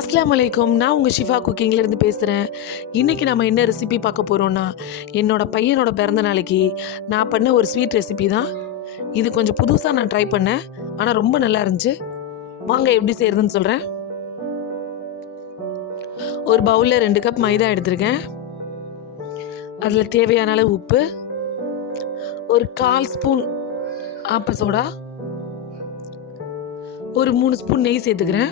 அஸ்ஸலாமு அலைக்கும். நான் உங்கள் ஷிஃபா குக்கிங்லேருந்து பேசுகிறேன். இன்றைக்கி நம்ம என்ன ரெசிபி பார்க்க போகிறோன்னா, என்னோடய பையனோட பிறந்த நாளைக்கு நான் பண்ண ஒரு ஸ்வீட் ரெசிபி தான். இது கொஞ்சம் புதுசாக நான் ட்ரை பண்ணேன். ஆனால் ரொம்ப நல்லா இருந்துச்சு. வாங்க எப்படி செய்கிறதுன்னு சொல்கிறேன். ஒரு பவுலில் 2 கப் மைதா எடுத்திருக்கேன். அதில் தேவையான அளவு உப்பு, ஒரு 1/4 ஸ்பூன் ஆப்ப சோடா, ஒரு 3 ஸ்பூன் நெய் சேர்த்துக்கிறேன்.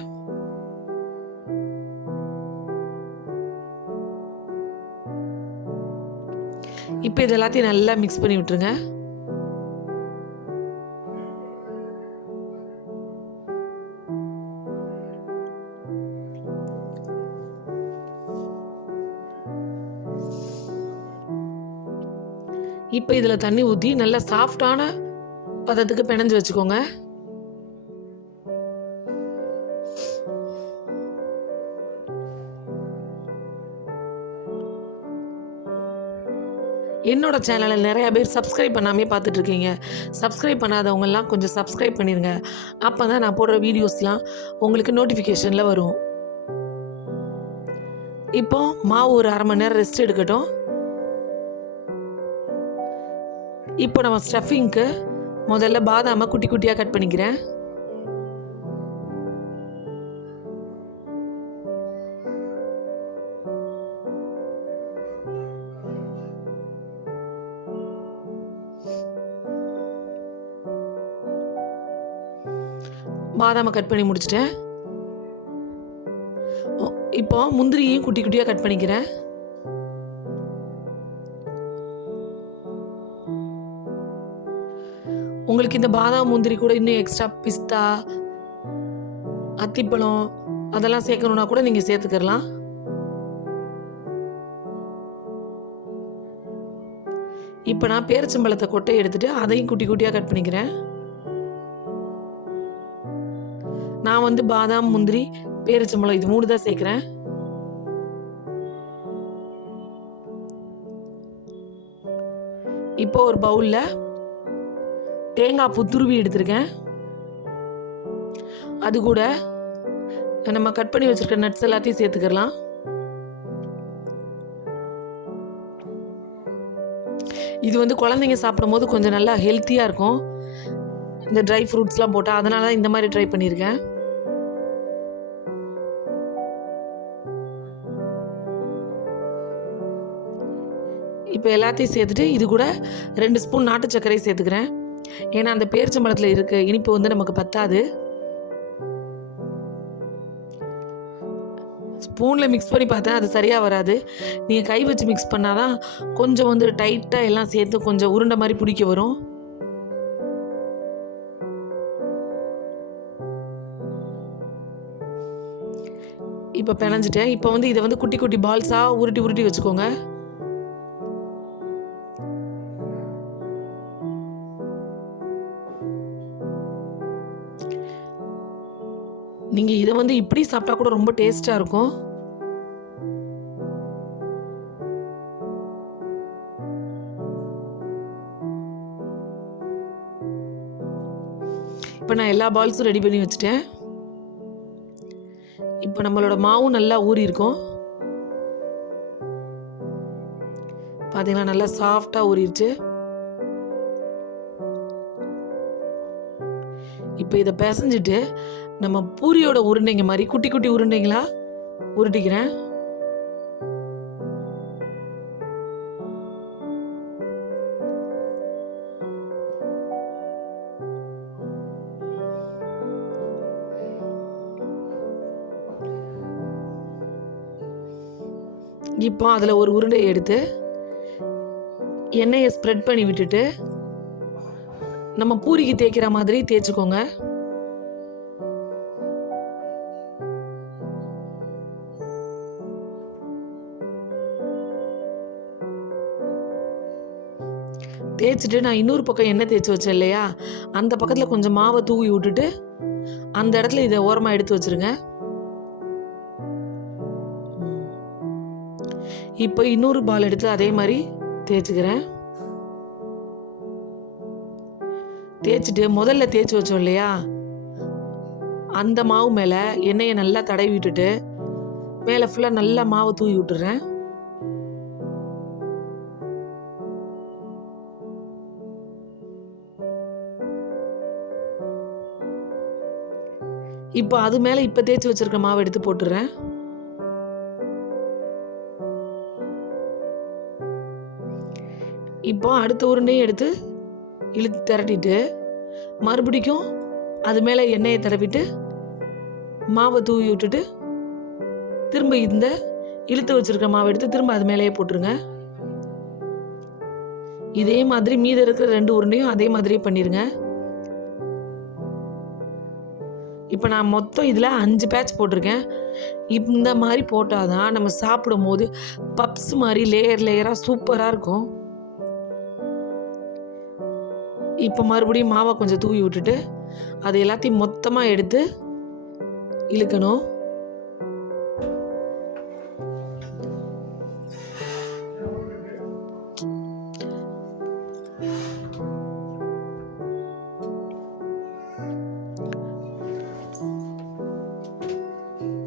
இப்போ இது எல்லாத்தையும் நல்லா மிக்ஸ் பண்ணி விட்டுருங்க. இப்போ இதில் தண்ணி ஊற்றி நல்லா சாஃப்டான பதத்துக்கு பிணைஞ்சு வச்சுக்கோங்க. என்னோட சேனலில் நிறையா பேர் சப்ஸ்கிரைப் பண்ணாமே பார்த்துட்ருக்கீங்க. சப்ஸ்கிரைப் பண்ணாதவங்கெல்லாம் கொஞ்சம் சப்ஸ்கிரைப் பண்ணிடுங்க. அப்போ தான் நான் போடுற வீடியோஸ்லாம் உங்களுக்கு நோட்டிஃபிகேஷனில் வரும். இப்போ மாவு ஒரு 1/2 மணி நேரம் ரெஸ்ட் எடுக்கட்டும். இப்போ நம்ம ஸ்டஃபிங்க்கு முதல்ல பாதாமை குட்டி குட்டியாக கட் பண்ணிக்கிறேன். பாதாமை கட் பண்ணி முடிச்சிட்டேன். இப்போ முந்திரியும் குட்டி குட்டியாக கட் பண்ணிக்கிறேன். உங்களுக்கு இந்த பாதாம் முந்திரி கூட இன்னும் எக்ஸ்ட்ரா பிஸ்தா, அத்திப்பழம் அதெல்லாம் சேர்க்கணுன்னா கூட நீங்கள் சேர்த்துக்கலாம். இப்போ நான் பேரிச்சம்பழத்தை கொட்டை எடுத்துட்டு அதையும் குட்டி குட்டியாக கட் பண்ணிக்கிறேன். நான் வந்து பாதாம், முந்திரி, பேரிச்சம்பழம் இது 3 தான் சேர்க்குறேன். இப்போ ஒரு பவுலில் தேங்காய் பூ துருவி எடுத்திருக்கேன். அது கூட நம்ம கட் பண்ணி வச்சிருக்க நட்ஸ் எல்லாத்தையும் சேர்த்துக்கலாம். இது வந்து குழந்தைங்க சாப்பிடும் போது கொஞ்சம் நல்லா ஹெல்த்தியாக இருக்கும். இந்த ட்ரை ஃப்ரூட்ஸ்லாம் போட்டால், அதனால தான் இந்த மாதிரி ட்ரை பண்ணியிருக்கேன். இப்போ எல்லாத்தையும் சேர்த்துட்டு இது கூட 2 ஸ்பூன் நாட்டு சர்க்கரை சேர்த்துக்கிறேன். ஏன்னா அந்த பேரிச்சம்பழத்தில் இருக்க இனிப்பு வந்து நமக்கு பத்தாது. ஸ்பூனில் மிக்ஸ் பண்ணி பார்த்தேன், அது சரியாக வராது. நீங்கள் கை வச்சு மிக்ஸ் பண்ணாதான் கொஞ்சம் வந்து டைட்டாக எல்லாம் சேர்த்து கொஞ்சம் உருண்டை மாதிரி பிடிக்க வரும். இப்போ பிணைஞ்சிட்டேன். இப்போ வந்து இதை வந்து குட்டி குட்டி பால்ஸாக உருட்டி உருட்டி வச்சுக்கோங்க. நீங்கள் இதை வந்து இப்படி சாப்பிட்டா கூட ரொம்ப டேஸ்ட்டாக இருக்கும். இப்போ நான் எல்லா பால்ஸும் ரெடி பண்ணி வச்சுட்டேன். இப்போ நம்மளோட மாவும் நல்லா ஊறி இருக்கும். பார்த்தீங்களா, நல்லா சாஃப்டாக ஊறிடுச்சு. இப்போ இதை பிசைஞ்சிட்டு நம்ம பூரியோட உருண்டைங்க மாதிரி குட்டி குட்டி உருண்டைங்களா உருட்டிக்கிறேன். இப்போ அதில் ஒரு உருண்டையை எடுத்து எண்ணெயை ஸ்ப்ரெட் பண்ணி விட்டுட்டு நம்ம பூரிக்கு தேய்க்கிற மாதிரி தேய்ச்சிக்கோங்க. தேய்ச்சிட்டு நான் இன்னொரு பக்கம் எண்ணெய் தேய்ச்சி வச்சேன் இல்லையா, அந்த பக்கத்தில் கொஞ்சம் மாவை தூவி விட்டுட்டு அந்த இடத்துல இதை ஓரமாக எடுத்து வச்சுருங்க. இப்போ இன்னொரு பால் எடுத்து அதே மாதிரி தேய்ச்சிக்கிறேன். தேய்ச்சிட்டு முதல்ல தேய்ச்சி வச்சோம் இல்லையா, அந்த மாவு மேலே எண்ணெயை நல்லா தடவி விட்டுட்டு மேலே ஃபுல்லாக நல்லா மாவு தூவி விட்டுறேன். இப்போ அது மேலே இப்போ தேய்ச்சி வச்சிருக்க மாவு எடுத்து போட்டுறேன். இப்போ அடுத்த உருண்டையும் எடுத்து இழுத்து திரட்டிட்டு மறுபடிக்கும் அது மேலே எண்ணெயை தடவிட்டு மாவை தூவி விட்டுட்டு திரும்ப இந்த இழுத்து வச்சிருக்க மாவை எடுத்து திரும்ப அது மேலேயே போட்டுருங்க. இதே மாதிரி மீத இருக்கிற 2 உருண்டையும் அதே மாதிரியே பண்ணிடுங்க. இப்போ நான் மொத்தம் இதில் 5 பேட்ச் போட்டிருக்கேன். இந்த மாதிரி போட்டால் தான் நம்ம சாப்பிடும் போது பப்ஸ் மாதிரி லேயர் லேயராக சூப்பராக இருக்கும். இப்போ மறுபடியும் மாவை கொஞ்சம் தூவி விட்டுட்டு அது எல்லாத்தையும் மொத்தமாக எடுத்து இழுக்கணும்.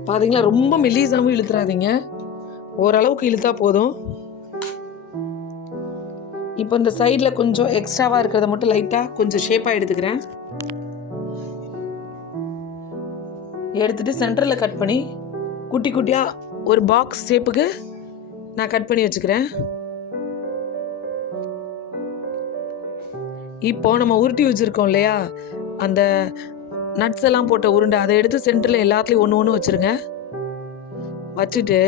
பார்த்தீங்களா, ரொம்ப மெல்லிசாவும் இழுத்துறாதீங்க, ஓரளவுக்கு இழுத்தா போதும். இப்போ இந்த சைடில் கொஞ்சம் எக்ஸ்ட்ராவாக இருக்கிறத மட்டும் லைட்டாக கொஞ்சம் ஷேப்பாக எடுத்துக்கிறேன். எடுத்துகிட்டு சென்டரில் கட் பண்ணி குட்டி குட்டியாக ஒரு பாக்ஸ் ஷேப்புக்கு நான் கட் பண்ணி வச்சுக்கிறேன். இப்போ நம்ம உருட்டி வச்சுருக்கோம் இல்லையா, அந்த நட்ஸ் எல்லாம் போட்ட உருண்டை, அதை எடுத்து சென்டரில் எல்லாத்துலேயும் ஒன்று ஒன்று வச்சுருங்க. வச்சுட்டு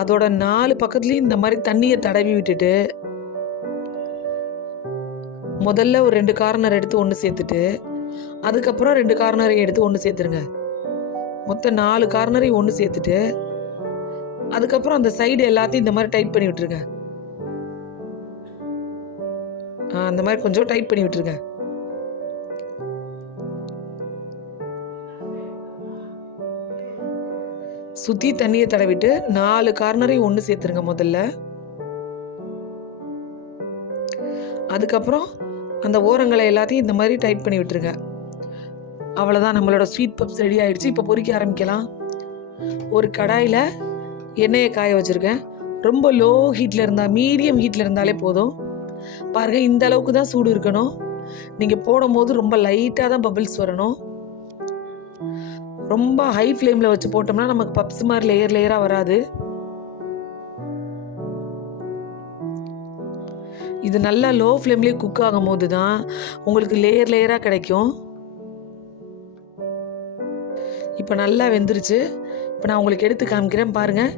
அதோட 4 பக்கத்துலேயும் இந்த மாதிரி தண்ணியை தடவி விட்டுட்டு முதல்ல ஒரு 2 கார்னர் எடுத்து ஒன்று சேர்த்துட்டு அதுக்கப்புறம் 2 கார்னரையும் எடுத்து ஒன்று சேர்த்துருங்க. மொத்தம் 4 கார்னரையும் ஒன்று சேர்த்துட்டு அதுக்கப்புறம் அந்த சைடு எல்லாத்தையும் இந்த மாதிரி டைட் பண்ணி விட்டுருங்க. அந்த மாதிரி கொஞ்சம் டைட் பண்ணி விட்டுருங்க. சுற்றி தண்ணியை தடவிட்டு 4 கார்னரையும் ஒன்று சேர்த்துருங்க முதல்ல. அதுக்கப்புறம் அந்த ஓரங்களை எல்லாத்தையும் இந்த மாதிரி டைட் பண்ணி விட்டுருங்க. அவ்வளோதான், நம்மளோட ஸ்வீட் பப்ஸ் ரெடி ஆகிடுச்சு. இப்போ பொரிக்க ஆரம்பிக்கலாம். ஒரு கடாயில் எண்ணெயை காய வச்சுருக்கேன். ரொம்ப லோ ஹீட்டில் இருந்தால், மீடியம் ஹீட்டில் இருந்தாலே போதும். பாருங்கள், இந்த அளவுக்கு தான் சூடு இருக்கணும். நீங்கள் போடும்போது ரொம்ப லைட்டாக தான் பபிள்ஸ் வரணும். ரொம்ப ஹை ஃப்ளேமில் வச்சு போட்டோம்னா நமக்கு பப்ஸ் மாதிரி லேயர் லேயராக வராது. இது நல்லா லோ ஃப்ளேம்லேயே குக் ஆகும் போது தான் உங்களுக்கு லேயர் லேயராக கிடைக்கும். இப்போ நல்லா வெந்துருச்சு. இப்போ நான் உங்களுக்கு எடுத்து காமிக்கிறேன். பாருங்கள்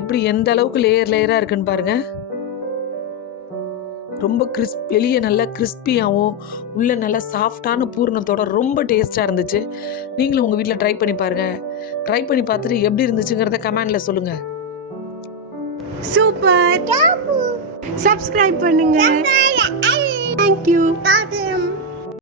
எப்படி எந்த அளவுக்கு லேயர் லேயராக இருக்குன்னு பாருங்கள். ரொம்ப வெளியே நல்லா கிறிஸ்பியாகவும் உள்ள நல்லா சாஃப்டான பூரணத்தோட ரொம்ப டேஸ்ட்டாக இருந்துச்சு. நீங்களும் உங்கள் வீட்டில் ட்ரை பண்ணி பாருங்கள். ட்ரை பண்ணி பார்த்துட்டு எப்படி இருந்துச்சுங்கிறத கமெண்டில் சொல்லுங்கள். சூப்பர். சப்ஸ்கிரைப் பண்ணுங்க. தேங்க்யூ.